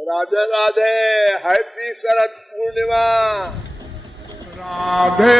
Radhe Radhe. Happy Sharad Purnima. Radhe.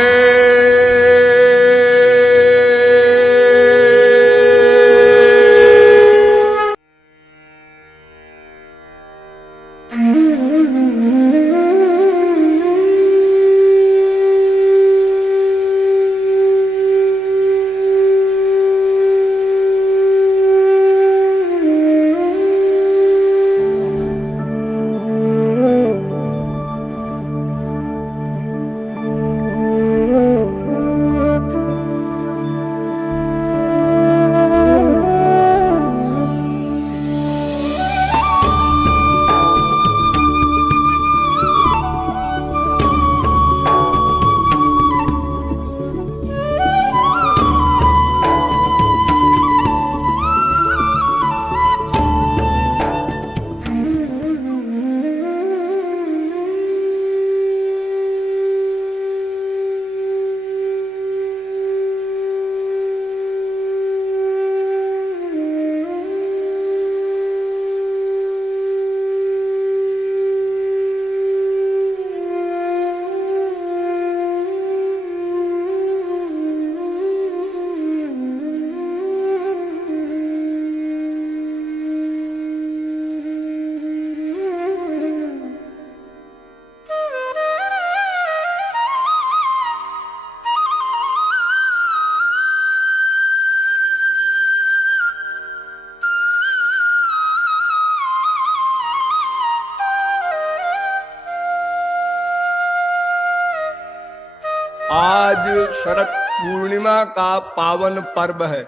आज शरद पूर्णिमा का पावन पर्व है।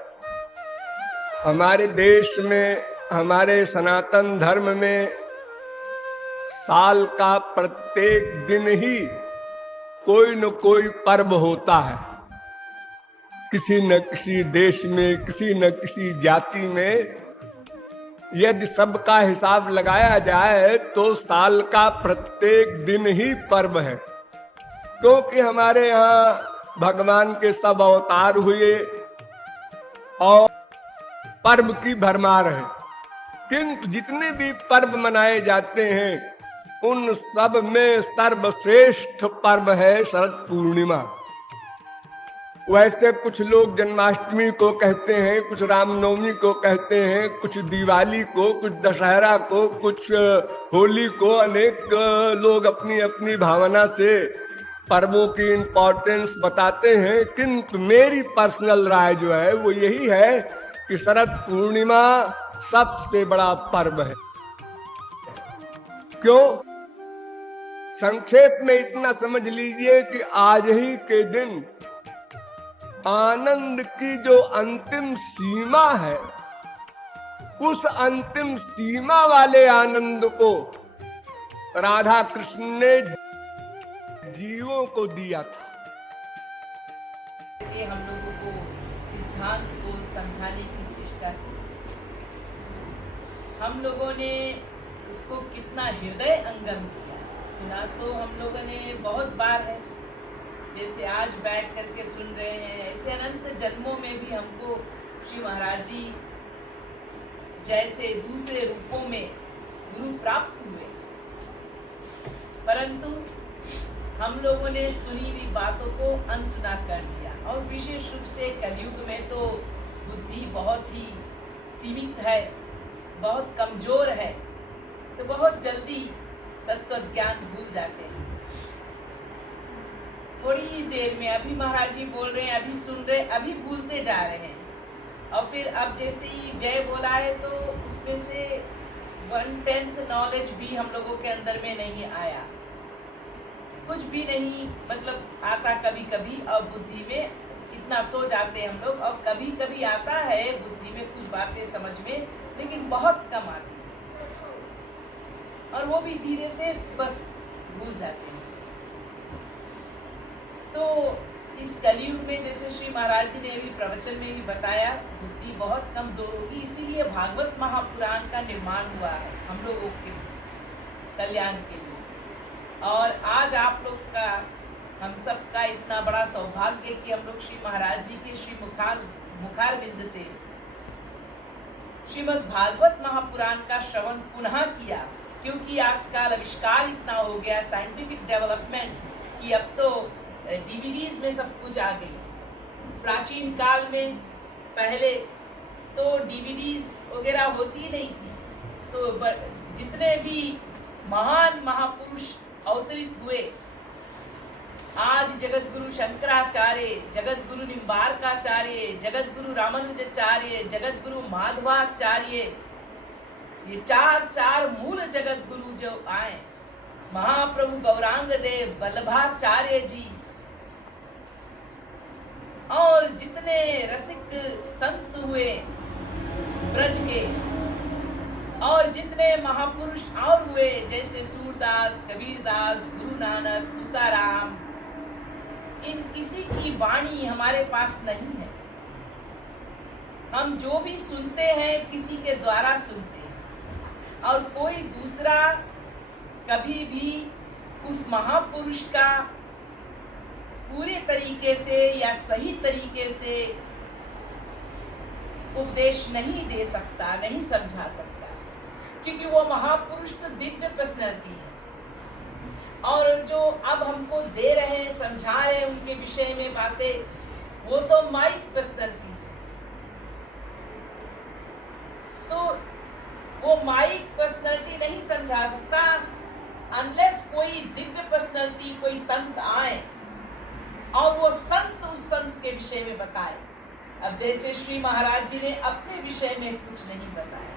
हमारे देश में, हमारे सनातन धर्म में साल का प्रत्येक दिन ही कोई न कोई पर्व होता है। किसी न किसी देश में, किसी न किसी जाति में यदि सबका हिसाब लगाया जाए तो साल का प्रत्येक दिन ही पर्व है। क्योंकि हमारे यहाँ भगवान के सब अवतार हुए और पर्व की भरमार है। किंतु जितने भी पर्व मनाए जाते हैं उन सब में सर्वश्रेष्ठ पर्व है शरद पूर्णिमा। वैसे कुछ लोग जन्माष्टमी को कहते हैं, कुछ रामनवमी को कहते हैं, कुछ दिवाली को, कुछ दशहरा को, कुछ होली को। अनेक लोग अपनी अपनी भावना से पर्वों की इंपॉर्टेंस बताते हैं। किंतु मेरी पर्सनल राय जो है वो यही है कि शरद पूर्णिमा सबसे बड़ा पर्व है। क्यों? संक्षेप में इतना समझ लीजिए कि आज ही के दिन आनंद की जो अंतिम सीमा है, उस अंतिम सीमा वाले आनंद को राधा कृष्ण ने जीवों को दिया था। ये हम लोगों को सिद्धांत को समझाने की चेष्टा की। हम लोगों ने उसको कितना हृदय अंगम किया, सुना तो हम लोगों ने बहुत बार है। जैसे आज बैठ करके सुन रहे हैं, ऐसे अनंत जन्मों में भी हमको श्री महाराज जी जैसे दूसरे रूपों में गुरु प्राप्त हुए, परंतु हम लोगों ने सुनी हुई बातों को अनसुना कर दिया। और विशेष रूप से कलयुग में तो बुद्धि बहुत ही सीमित है, बहुत कमजोर है, तो बहुत जल्दी तत्व ज्ञान भूल जाते हैं। थोड़ी ही देर में अभी महाराज जी बोल रहे हैं, अभी सुन रहे, अभी भूलते जा रहे हैं। और फिर अब जैसे ही जय बोला है तो उसमें से 1/10 नॉलेज भी हम लोगों के अंदर में नहीं आया, कुछ भी नहीं मतलब आता कभी कभी। और बुद्धि में इतना सो जाते हैं हम लोग, और कभी कभी आता है बुद्धि में कुछ बातें समझ में, लेकिन बहुत कम आती है, और वो भी धीरे से बस भूल जाते हैं। तो इस कलयुग में जैसे श्री महाराज जी ने भी प्रवचन में भी बताया, बुद्धि बहुत कमजोर होगी, इसीलिए भागवत महापुराण का निर्माण हुआ है हम लोगों के कल्याण के लिए। और आज आप लोग का, हम सब का इतना बड़ा सौभाग्य कि हम लोग श्री महाराज जी के श्री मुखारविंद से श्रीमद् भागवत महापुराण का श्रवण पुनः किया। क्योंकि आजकल आविष्कार इतना हो गया, साइंटिफिक डेवलपमेंट, कि अब तो डीवीडीज में सब कुछ आ गई। प्राचीन काल में पहले तो डीवीडीज वगैरह होती नहीं थी, तो जितने भी महान महापुरुष अवतरित हुए, आदि जगत गुरु शंकराचार्य, जगत गुरु निम्बारकाचार्य, जगत गुरु रामानुजाचार्य, जगत गुरु माधवाचार्य, ये चार मूल जगत गुरु जो आए, महाप्रभु गौरांग देव, वल्लभाचार्य जी, और जितने रसिक संत हुए ब्रज के, और जितने महापुरुष और हुए, जैसे सूरदास, कबीरदास, गुरु नानक, तुकाराम, इन किसी की वाणी हमारे पास नहीं है। हम जो भी सुनते हैं किसी के द्वारा सुनते हैं, और कोई दूसरा कभी भी उस महापुरुष का पूरे तरीके से या सही तरीके से उपदेश नहीं दे सकता, नहीं समझा सकता, क्योंकि वो महापुरुष तो दिव्य पर्सनैलिटी है। और जो अब हमको दे रहे हैं, समझा रहे हैं उनके विषय में बातें, वो तो माइक पर्सनैलिटीज है। तो वो माइक पर्सनैलिटी नहीं समझा सकता अनलेस कोई दिव्य पर्सनैलिटी, कोई संत आए और वो संत उस संत के विषय में बताए। अब जैसे श्री महाराज जी ने अपने विषय में कुछ नहीं बताया।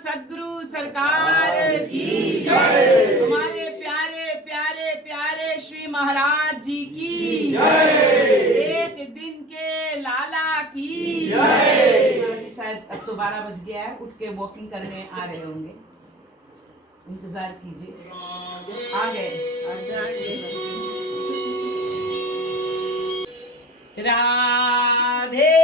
सदगुरु सरकार की जय। हमारे प्यारे प्यारे प्यारे श्री महाराज जी की जय। एक दिन के लाला की जय। शायद अब तो 12 बज गया है, उठ के वॉकिंग करने आ रहे होंगे, इंतजार कीजिए। आ गए राधे।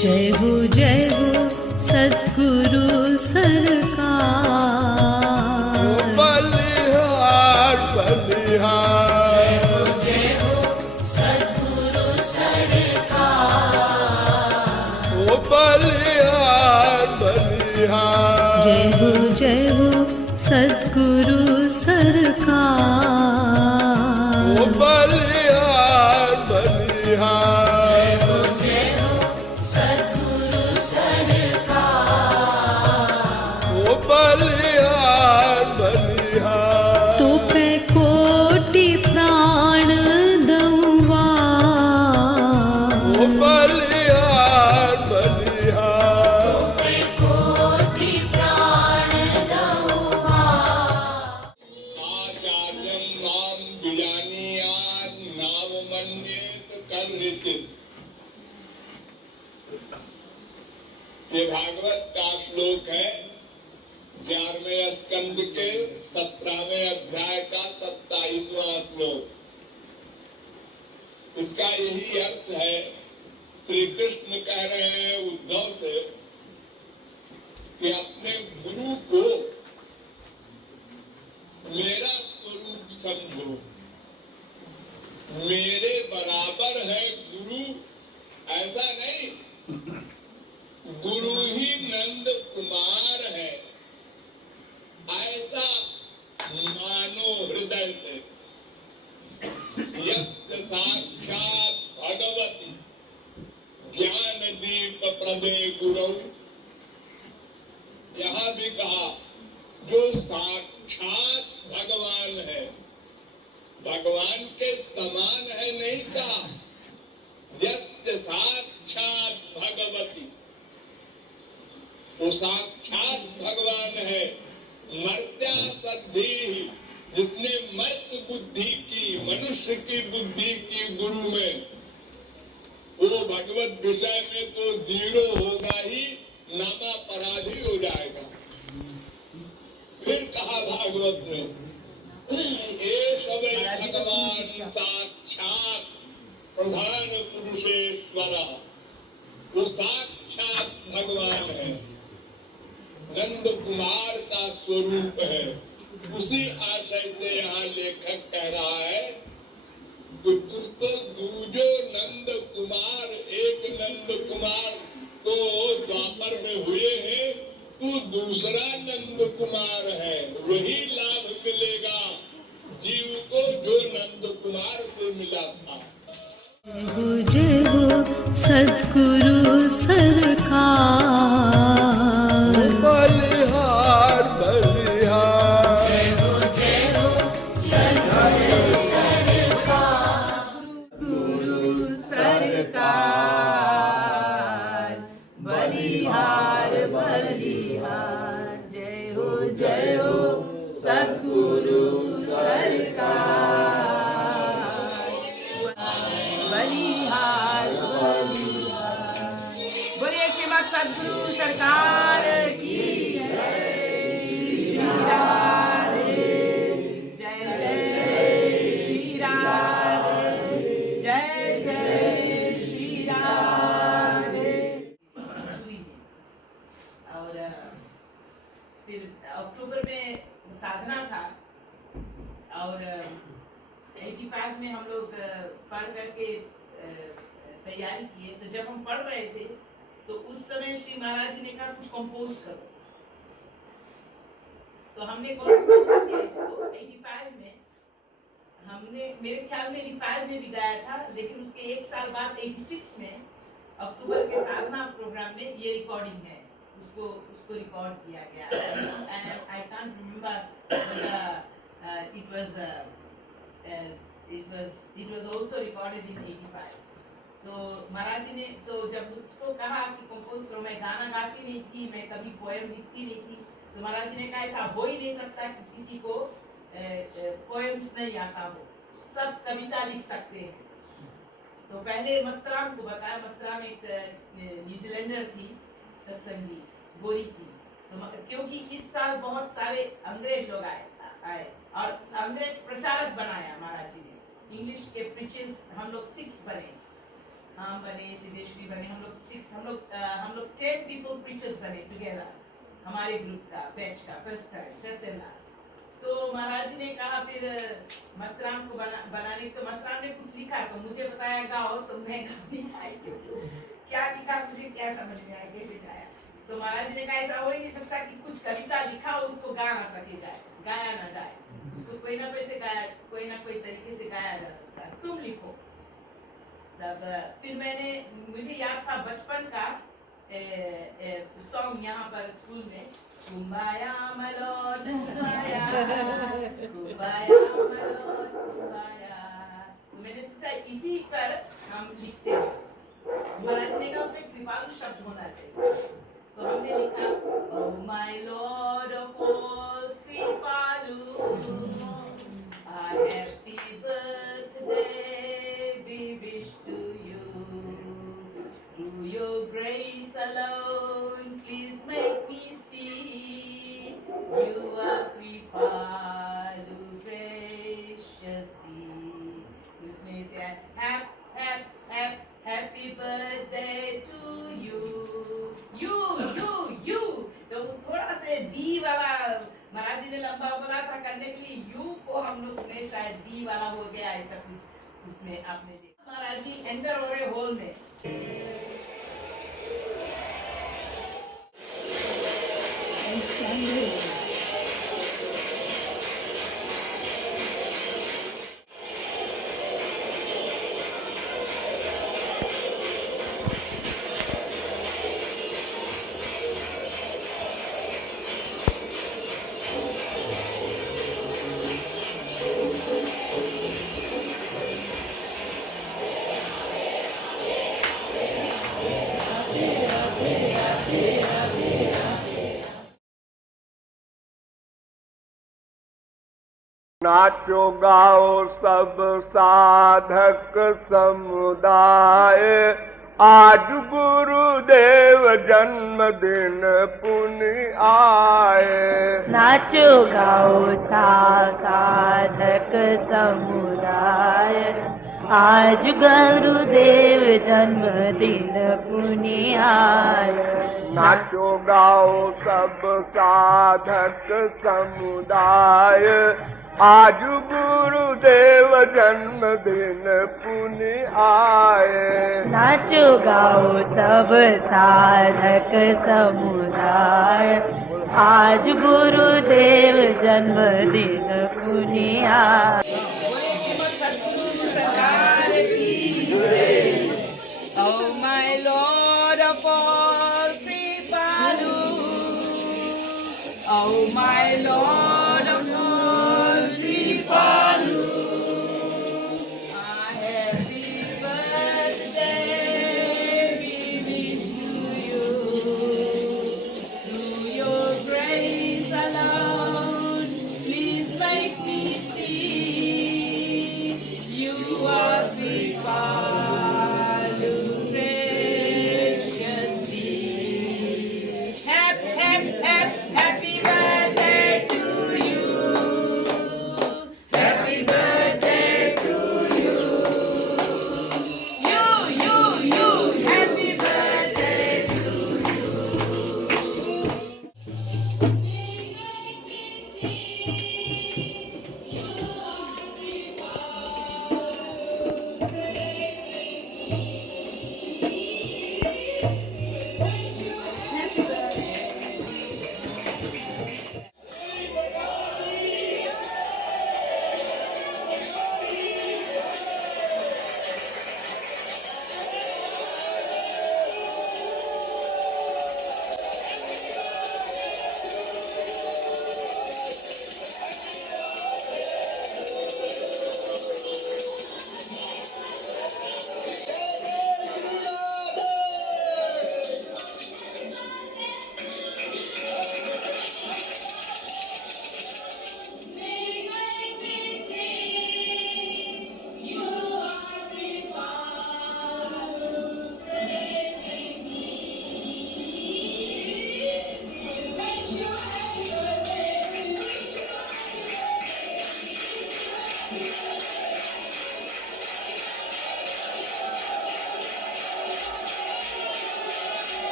जय हो सद्गुरु सरकार। बलिहार बलिहार। जय हो सद्गुरु सरकार। ओ बलिहार बलिहार। जय हो सद्गुरु सरकार। ओ बलिहार बलिहार, जय हो सद्गुरु सरकार। ओ बलिहार बलिहार, तो पे कोटि प्राण दऊँवा। ओ बलिहार बलिहार, कोटि प्राण दऊँवा। आचार्यं नाम विजानीयात् नाम मन्येत कर्मृत। ये भागवत का श्लोक है 11वें स्कंद के 17वें अध्याय का 27वां श्लोक। इसका यही अर्थ है, श्री कृष्ण कह रहे हैं उद्धव से कि अपने गुरु को मेरा स्वरूप समझो, मेरे बराबर है गुरु, ऐसा नहीं, गुरु ही नंद कुमार है ऐसा मानो हृदय से। यस्य साक्षात भगवती ज्ञान दीप प्रदे गुरु, यहाँ भी कहा जो साक्षात भगवान है, भगवान के समान है नहीं कहा। यस्य साक्षात भगवती, वो साक्षात भगवान है। मर्त्या सद्धि, जिसने मर्त बुद्धि की, मनुष्य की बुद्धि की गुरु में, वो भगवत विषय में तो जीरो होगा ही, नामापराधी हो जाएगा। फिर कहा भागवत में एष वै भगवान साक्षात प्रधान पुरुषेश्वर, वो साक्षात भगवान है, नंद कुमार का स्वरूप है। उसी आशय से यहाँ लेखक कह रहा है कि तू तो दूजो नंद कुमार, एक नंद कुमार तो द्वापर में हुए हैं, तू दूसरा नंद कुमार है। वही लाभ मिलेगा जीव को जो नंद कुमार से मिला था। जय हो सद्गुरु सरकार। बलिहार बलिहार, जय हो सद्गुरु सरकार। गुरु सरकार, बलिहार बलिहार। जय हो सद्गुरु सरकार, बलिहार बलिहार। बोलिए श्रीमद सद्गुरु सरकार की जय। श्री राधे, जय जय श्री राधे, जय जय श्री राधे। और फिर अक्टूबर में साधना था और 85 में हम लोग पढ़ करके तैयारी किए। तो जब हम पढ़ रहे थे तो उस समय श्री महाराज जी ने कहा कुछ कंपोज करो। तो हमने कंपोज किया इसको 85 में। हमने मेरे ख्याल में 85 में भी गाया था, लेकिन उसके एक साल बाद 86 में अक्टूबर के साधना प्रोग्राम में ये रिकॉर्डिंग है, उसको रिकॉर्ड किया गया। I can't remember whether it was also recorded in 85. तो महाराज जी ने तो जब मुझको कहा कि कंपोज करो, मैं गाना गाती नहीं थी, मैं कभी पोएम लिखती नहीं थी, तो महाराज जी ने कहा ऐसा हो ही नहीं सकता कि किसी को पोएम्स नहीं आता हो, सब कविता लिख सकते हैं। तो पहले मस्तराम को बताया। मस्तराम एक न्यूजीलैंडर थी, सत्संगी गोरी थी। तो क्योंकि इस साल बहुत सारे अंग्रेज लोग आए और अंग्रेज प्रचारक बनाया महाराज जी ने। इंग्लिश के प्रीचर्स हम लोग 6 बने, हम बने, सिद्धेश्वरी बने, हम लोग 10 पीपल प्रीचर्स बने टुगेदर, हमारे ग्रुप का, बैच का, फर्स्ट एंड लास्ट। तो महाराज जी ने कहा फिर मस्तराम को बनाने। तो मस्तराम ने कुछ लिखा तो मुझे बताया गाओ, तो मैं गाई। क्या लिखा मुझे क्या समझ में आया, कैसे गाया। तो महाराज जी ने कहा ऐसा हो ही नहीं सकता कि कुछ कविता लिखा हो उसको गाया ना जाए, कोई ना कोई तरीके से गाया जा सकता है। तुम लिखो। फिर मुझे याद था बचपन का सॉन्ग यहाँ पर स्कूल में, कुम्बाया मलोड कुम्बाया, कुम्बाया मलोड कुम्बाया। मैंने सोचा इसी पर हम लिखते हैं। महाराज ने कहा उसमें कृपालु शब्द होना चाहिए, तो हमने लिखा oh my Lord of all कृपालु, a happy birthday we wish to you. Through your grace alone, please make me see you are Kripalu precious thee. उसमें से happy birthday to you. You तो थोड़ा से डी वाला महाराज जी ने लंबा बोला था करने के लिए, यू को हम लोग ने शायद डी वाला हो गया ऐसा कुछ उसमें आपने देखा। महाराज जी एंटर हो रहे हॉल में, नाचो गाओ सब साधक समुदाय, आज गुरुदेव जन्मदिन पुण्य आए। नाचो गाओ साधक समुदाय, आज गुरुदेव जन्मदिन पुण्य आए। नाचो गाओ सब साधक समुदाय, आज गुरुदेव जन्मदिन पुण्य आए। नाचो गाओ सब साधक समुदाय, आज गुरुदेव जन्मदिन पुण्य आए। Oh my Lord of all Kripalu, oh my Lord of all Kripalu, a happy birthday we wish to you. Through your grace alone, please make me see you are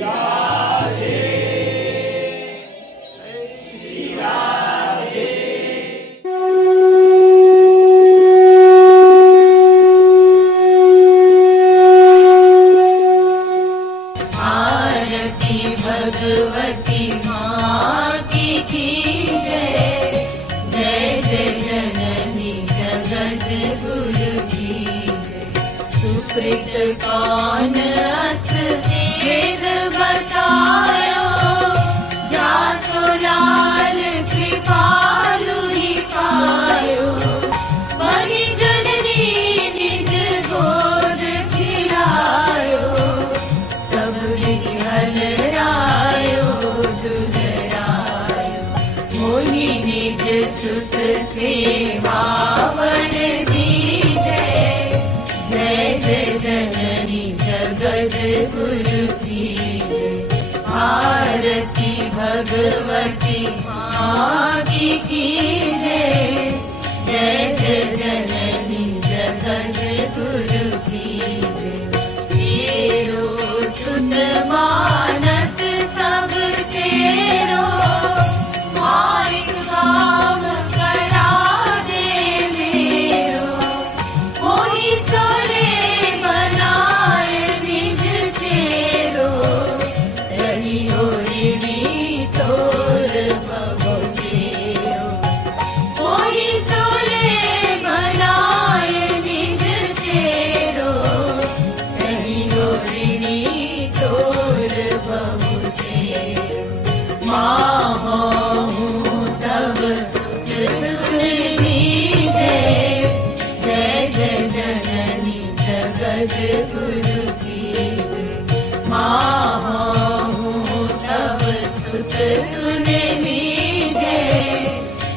आरती भगवती माँ की जय। जय जय जननी जगत गुरु की जय। सुकृत कौन अस वेद बतायो। जासो लाल कृपालु ही पायो। वही जननी निज गोद खिलायो। सब विघ्न रायो दुलरायो। मोहि निज सुत सेवावन दीजै। जय जय जननी जगत गुरु की जय। आरती भगवती माँ की जय। जय जय जननी जगत गुरु की जय। तेरो सुत मानत सब तेरो। मालिक काम करा दे मेरो। मोहि सोले बनाए निज चेरो। रही हो ऋणी तोर बबो तेरो। मोहि सोले बनाए निज चेरो। रही हो ऋणी तोर बबो तेरो। माँ हूँ तब सुत सुनी जय। जय जय जननी जगत गुरु की जय। माँ हूँ तब सुत सुनी जय।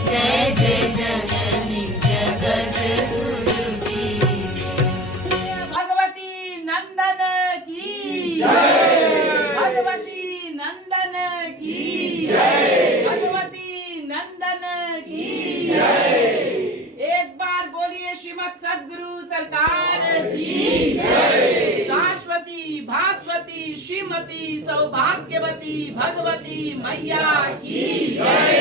जय जय जननी जगत गुरु की जय। भगवती नंदन की जय। भगवती नंदन की जय। भगवती नंदन की जय। एक बार बोलिए श्रीमद सद्गुरु सरकार की जय। शाश्वती भास्वती श्रीमती सौभाग्यवती भगवती मैया की जय।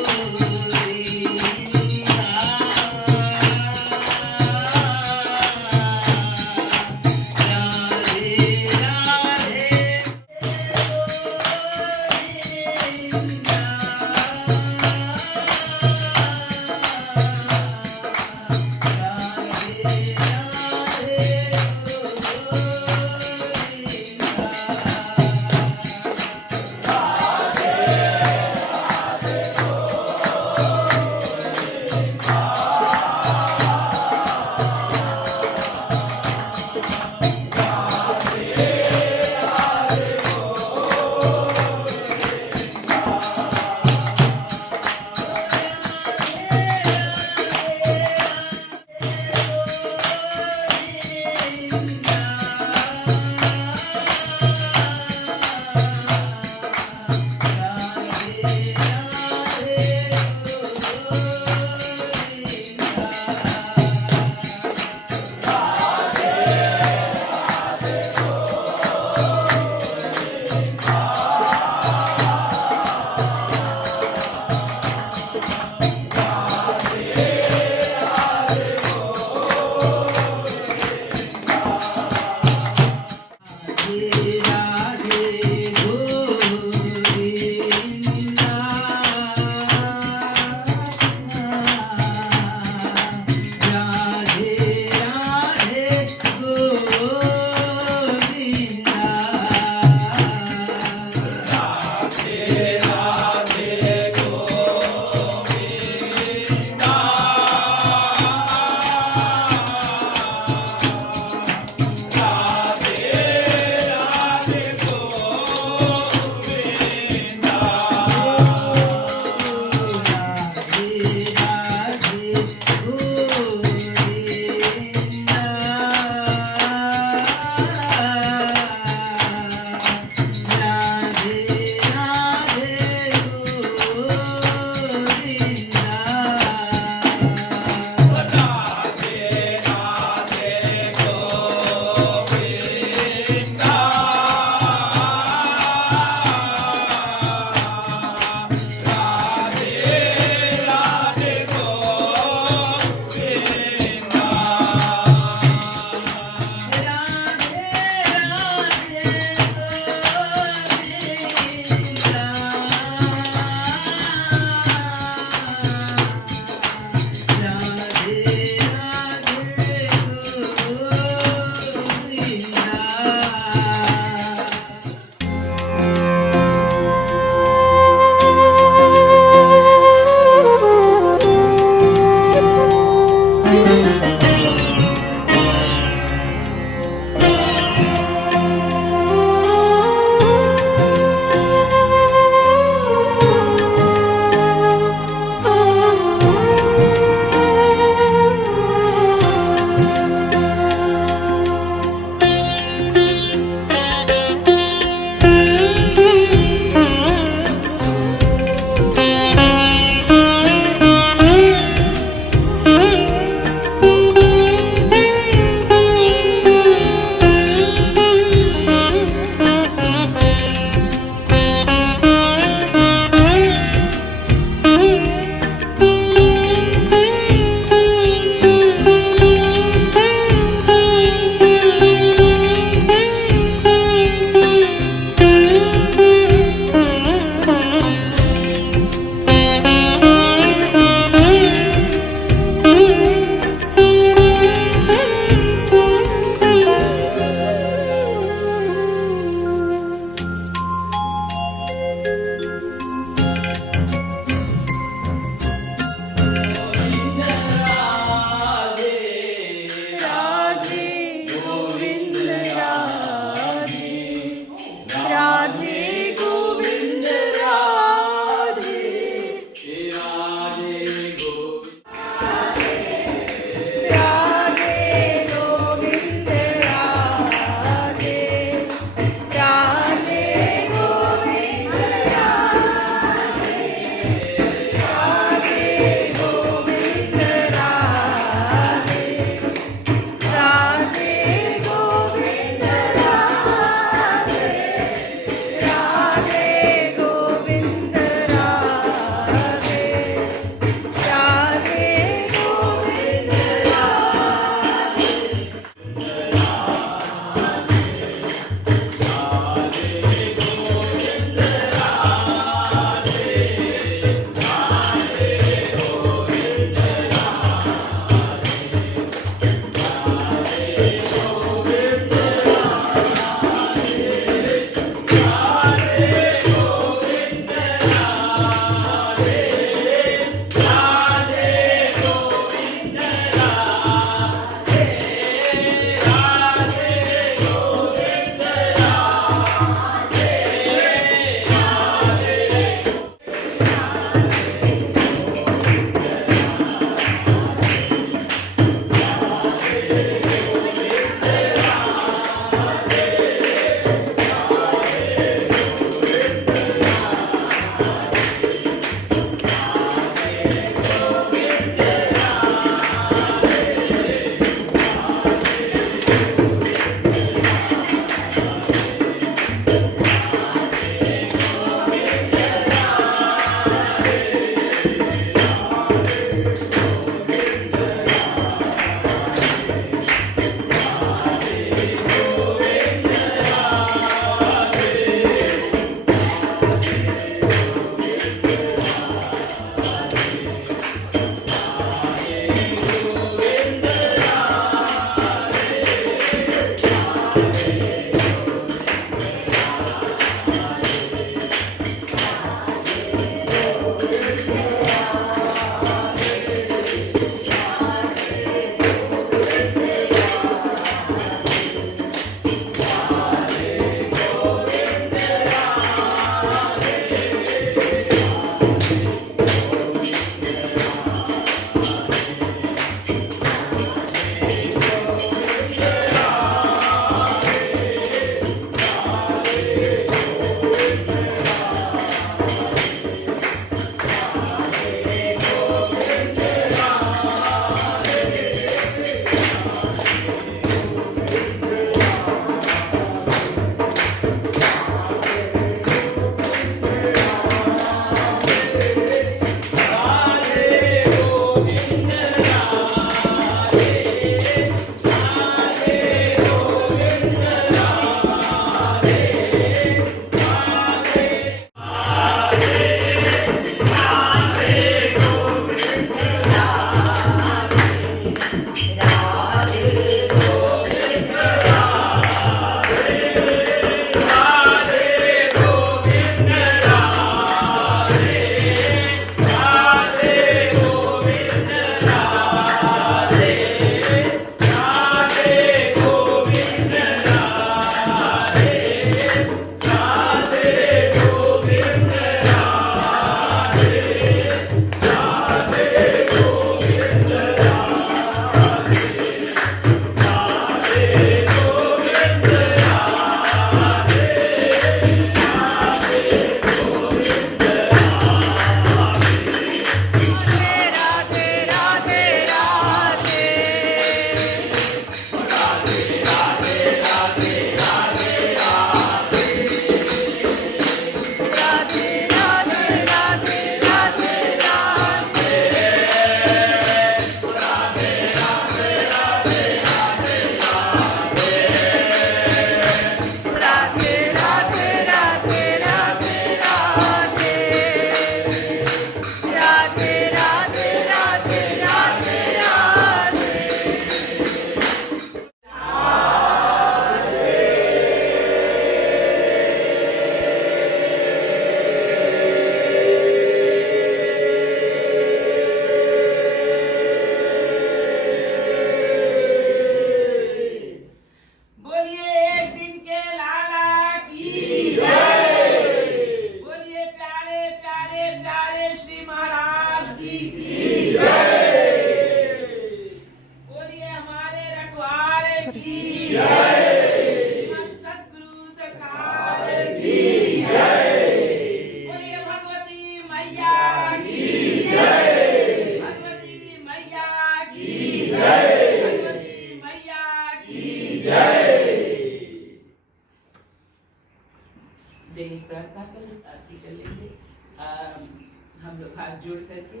हम लोग हाथ जोड़ करके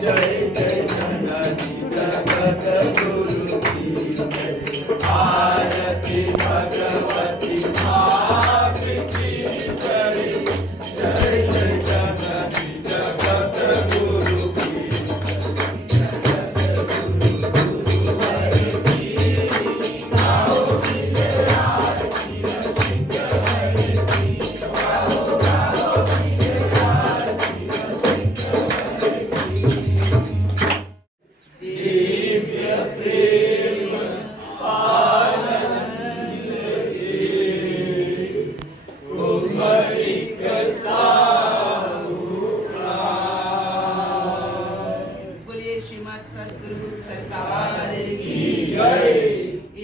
जय जय जननी जगत गुरु की जय। आरती भगवती माँ की जय। जय जय जननी जगत गुरु की बोलिए श्रीमद सदगुरु सरकार की जय।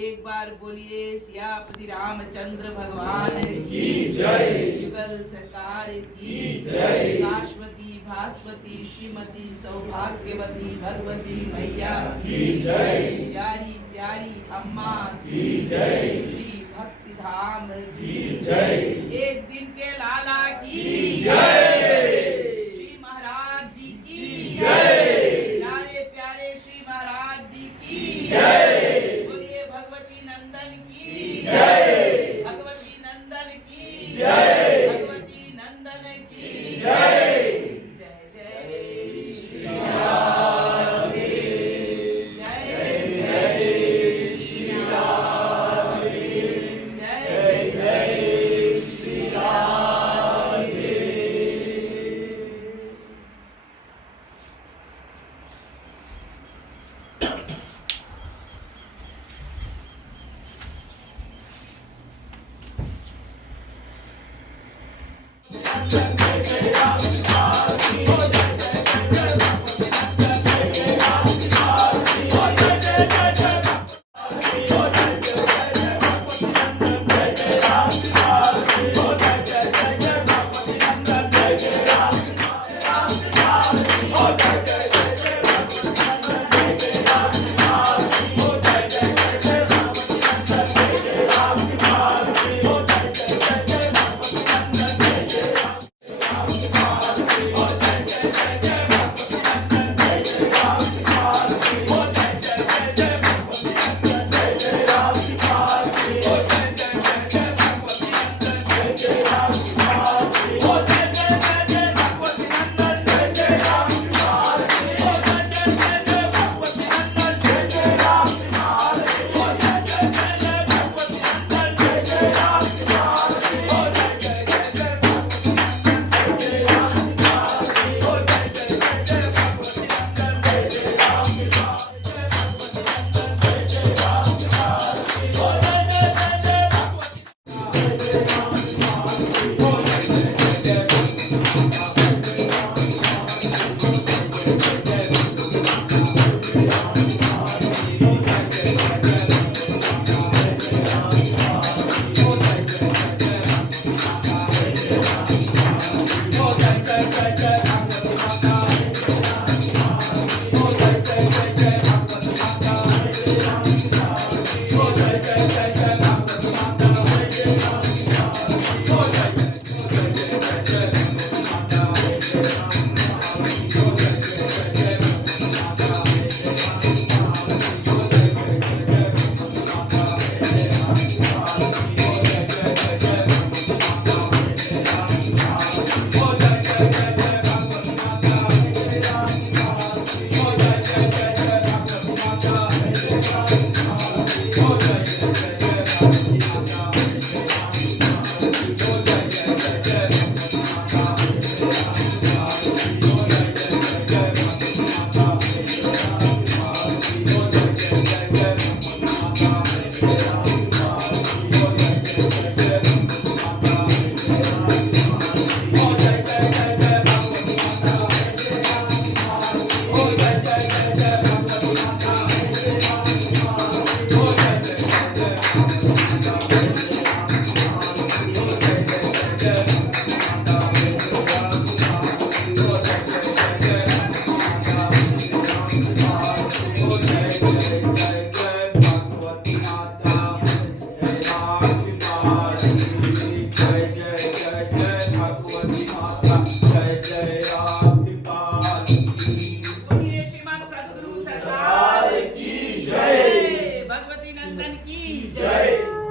एक बार बोलिए सियापति रामचंद्र भगवान की जय। युगल सरकार की जय। शाश्वती भास्वती श्रीमती सौभाग्यवती भगवती मैया की जय। प्यारी प्यारी अम्मा की जय। श्री भक्ति धाम की जय। एक दिन के लाला की जय। श्री महाराज जी की जय। प्यारे प्यारे श्री महाराज जी की जय। बोलिए भगवती नंदन की जय। भगवती नंदन की जय। भगवती नंदन की जय। जय जय श्री राधे। जय जय श्री राधे। जय जय श्री राधे। जय नंदन की जय।